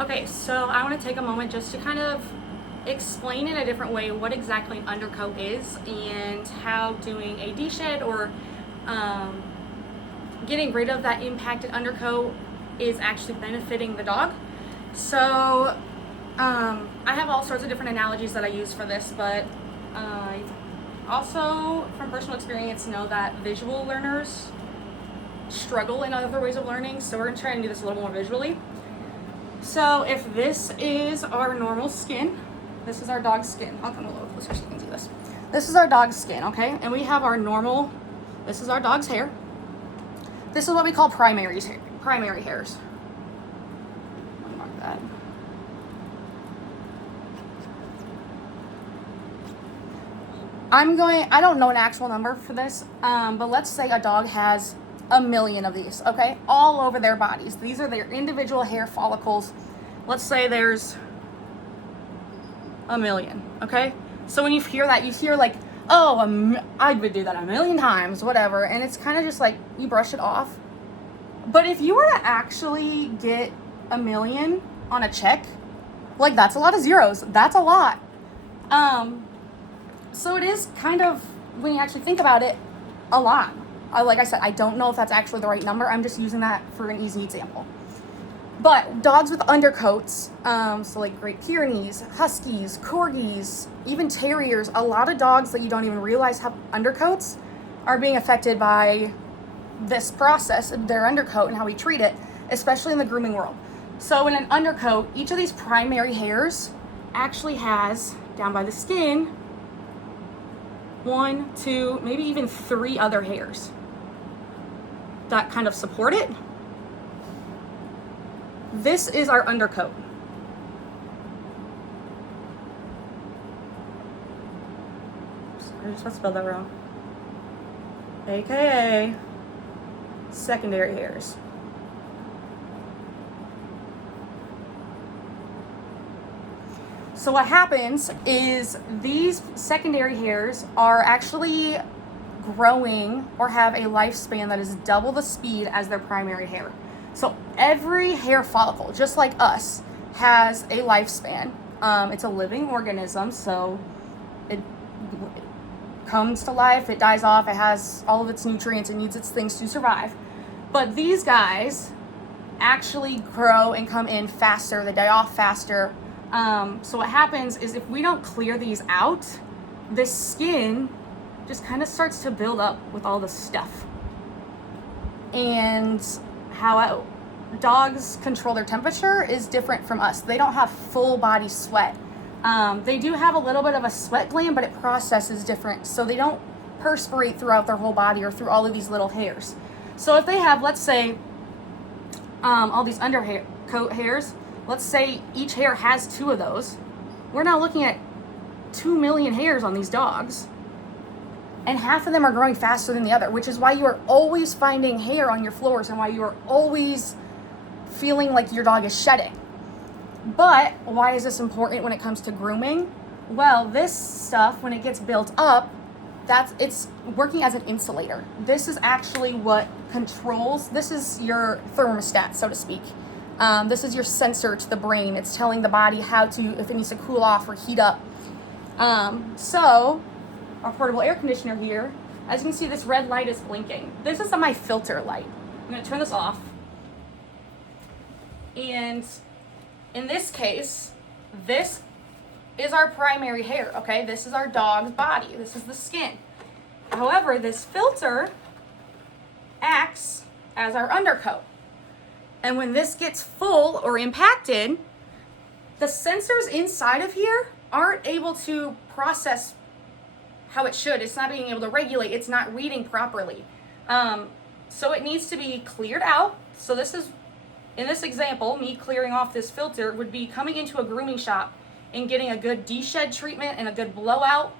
Okay, so I want to take a moment just to kind of explain in a different way what exactly an undercoat is and how doing a deshed or um, getting rid of that impacted undercoat is actually benefiting the dog. So I have all sorts of different analogies that I use for this, but I also from personal experience know that visual learners struggle in other ways of learning, so we're going to try and do this a little more visually. So if this is our normal skin, this is our dog's skin. I'll come a little closer so you can see this. This is our dog's skin, okay? And we have our normal, this is our dog's hair. This is what we call primary hairs. Let me mark that. I don't know an actual number for this, but let's say a dog has 1,000,000 of these, okay? All over their bodies. These are their individual hair follicles. Let's say there's 1,000,000, okay? So when you hear that, you hear like, oh, I would do that 1,000,000 times, whatever. And it's kind of just like, you brush it off. But if you were to actually get 1,000,000 on a check, like that's a lot of zeros. That's a lot. So it is kind of, when you actually think about it, a lot. Like I said, I don't know if that's actually the right number. I'm just using that for an easy example. But dogs with undercoats, so like Great Pyrenees, Huskies, Corgis, even Terriers, a lot of dogs that you don't even realize have undercoats are being affected by this process, their undercoat and how we treat it, especially in the grooming world. So in an undercoat, each of these primary hairs actually has, down by the skin, 1, 2, maybe even 3 other hairs that kind of support it. This is our undercoat. I just spelled that wrong. AKA secondary hairs. So what happens is these secondary hairs are actually growing or have a lifespan that is double the speed as their primary hair. So every hair follicle, just like us, has a lifespan. It's a living organism, so it comes to life, it dies off, it has all of its nutrients, it needs its things to survive. But these guys actually grow and come in faster, they die off faster. So what happens is if we don't clear these out, this skin just kind of starts to build up with all the stuff. And how dogs control their temperature is different from us. They don't have full body sweat. They do have a little bit of a sweat gland, but it processes different. So they don't perspirate throughout their whole body or through all of these little hairs. So if they have, let's say, all these undercoat hairs, let's say each hair has 2 of those. We're now looking at 2,000,000 hairs on these dogs. And half of them are growing faster than the other, which is why you are always finding hair on your floors and why you are always feeling like your dog is shedding. But why is this important when it comes to grooming? Well, this stuff, when it gets built up, it's working as an insulator. This is actually what controls, this is your thermostat, so to speak. This is your sensor to the brain. It's telling the body how to, if it needs to cool off or heat up. So our portable air conditioner here, as you can see, this red light is blinking. This is my filter light. I'm going to turn this off. And in this case, this is our primary hair, okay? This is our dog's body. This is the skin. However, this filter acts as our undercoat. And when this gets full or impacted, the sensors inside of here aren't able to process how it should. It's not being able to regulate. It's not reading properly. So it needs to be cleared out. So this is, in this example, me clearing off this filter would be coming into a grooming shop and getting a good deshed treatment and a good blowout.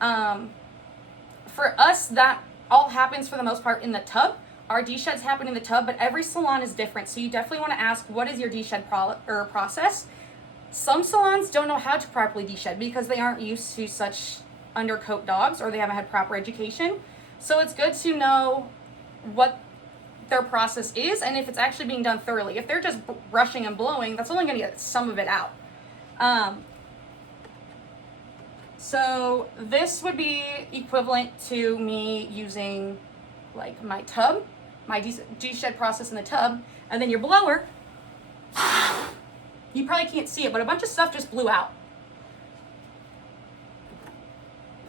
For us, that all happens for the most part in the tub. Our desheds happen in the tub, but every salon is different. So you definitely want to ask, what is your deshed process? Some salons don't know how to properly deshed because they aren't used to such undercoat dogs or they haven't had proper education. So it's good to know what their process is and if it's actually being done thoroughly. If they're just brushing and blowing, that's only going to get some of it out. So this would be equivalent to me using like my tub, my de-shed process in the tub, and then your blower, you probably can't see it, but a bunch of stuff just blew out.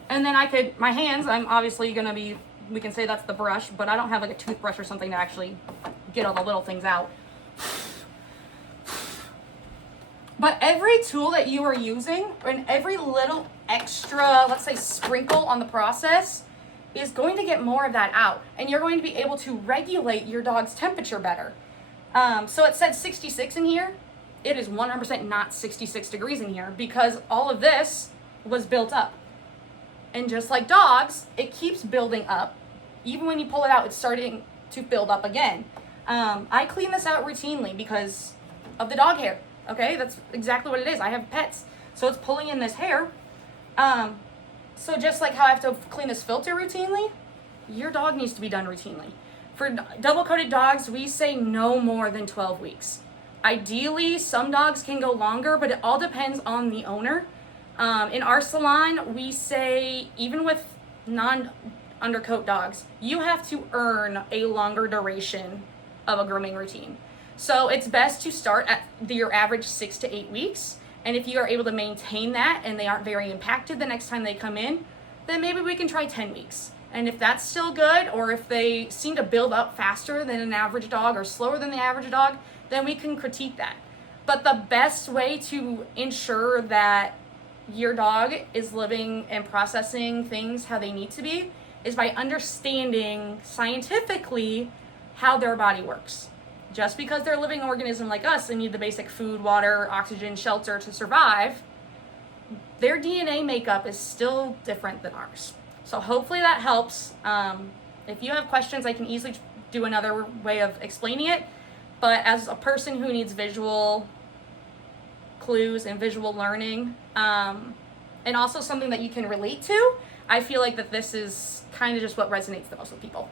And then my hands, I'm obviously gonna be, we can say that's the brush, but I don't have like a toothbrush or something to actually get all the little things out. But every tool that you are using, and every little extra, let's say, sprinkle on the process is going to get more of that out. And you're going to be able to regulate your dog's temperature better. So it said 66 in here. It is 100% not 66 degrees in here because all of this was built up. And just like dogs, it keeps building up. Even when you pull it out, it's starting to build up again. I clean this out routinely because of the dog hair. Okay, that's exactly what it is. I have pets, so it's pulling in this hair. So just like how I have to clean this filter routinely, your dog needs to be done routinely. For double-coated dogs, we say no more than 12 weeks. Ideally, some dogs can go longer, but it all depends on the owner. In our salon, we say even with non-undercoat dogs, you have to earn a longer duration of a grooming routine. So it's best to start at your average 6 to 8 weeks. And if you are able to maintain that and they aren't very impacted the next time they come in, then maybe we can try 10 weeks. And if that's still good, or if they seem to build up faster than an average dog or slower than the average dog, then we can critique that. But the best way to ensure that your dog is living and processing things how they need to be is by understanding scientifically how their body works. Just because they're a living organism like us and need the basic food, water, oxygen, shelter to survive, their DNA makeup is still different than ours. So hopefully that helps. If you have questions, I can easily do another way of explaining it. But as a person who needs visual clues and visual learning, and also something that you can relate to, I feel like that this is kind of just what resonates the most with people.